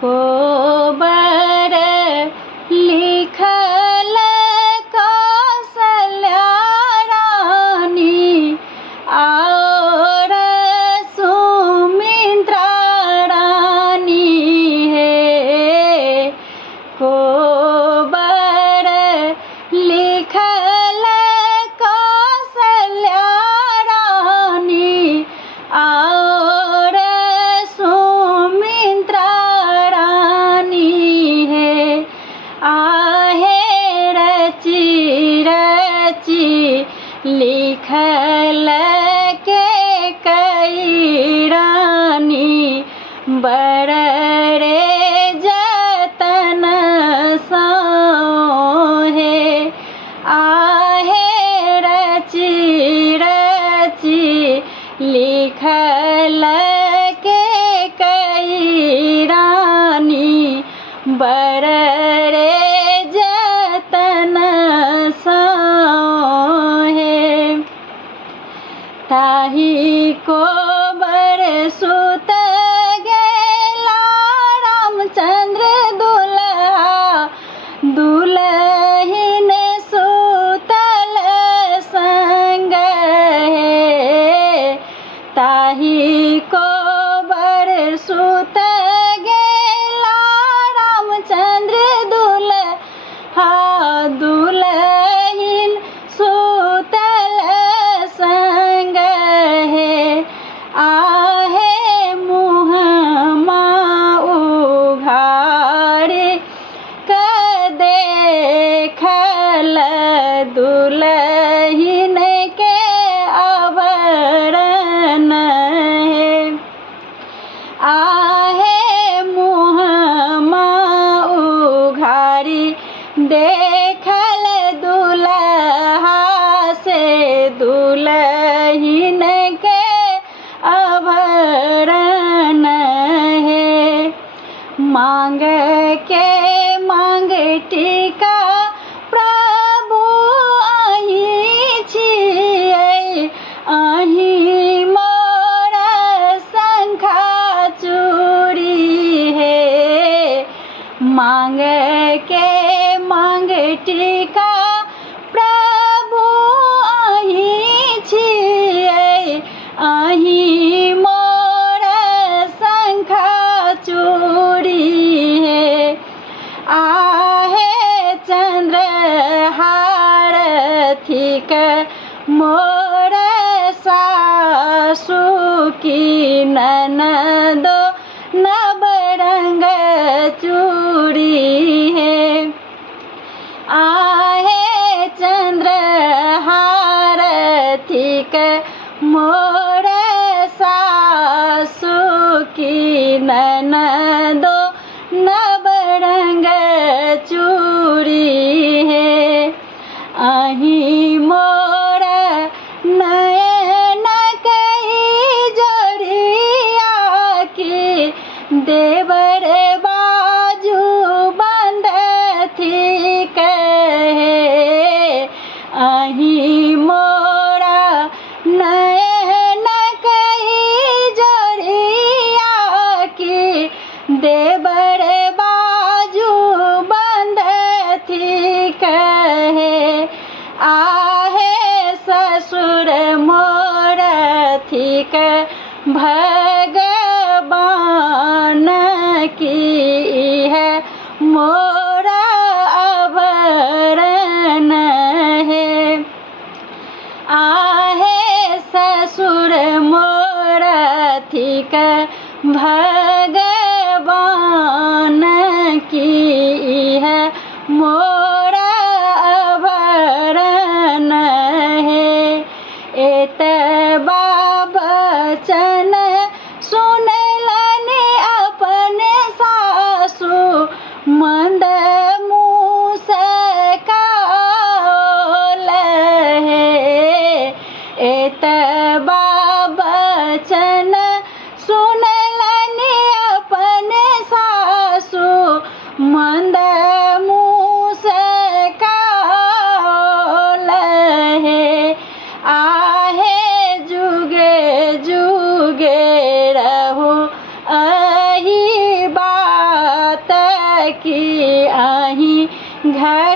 कोबर लिखल कौशल्या रानी और सुमित्रा रानी है। कोबर लिखल कौशल्या रानी और सुमित्रा रानी है। आहे रची रची लिखल के कई रानी बड़ रे जतन सोहे। आहे रची रची लिखल के कई रानी बड़ रे जतन सोहे। ताही कोबर सुत गेला रामचंद्र दुल्हा दुल्हिन सुतल संग है। ताही कोबर सुत गेला रामचंद्र दुल्हा दुल्हिन सुतल संग है। आहे मुहमा उघारी क देखल दुल्हिन के आवरण है। आहे मुहमा उघारी देखल दुल्हा से दुल्हिन के आभरण है। मांग के मांग टीका प्रभु अहीं छियै। अहीं मोर शंखा चूड़ी है। मांग के मांग टीका प्रभु अहीं छियै। अहीं मोर शंखा चूड़ी है। आहे चंद्रहार थिक मोर सासु की ननदो नवरंग चूड़ी है। आहे चंद्रहार थिक मोर सासु की ननदो नवरंग चूड़ी है। अहीं मोर नयन कई जोड़िया की देवर बाजू बंद थी कहे। अहीं मोरा नयन कई जोड़िया की देवर बाजू बंद थी कहे। आहे ससुर मोर थिक भगवान की है मोरा आभरण है। आहे ससुर मोर थिक भगवान की है मोरा आभरण है। एतबा बचन सुनलन अपन सा की आही घर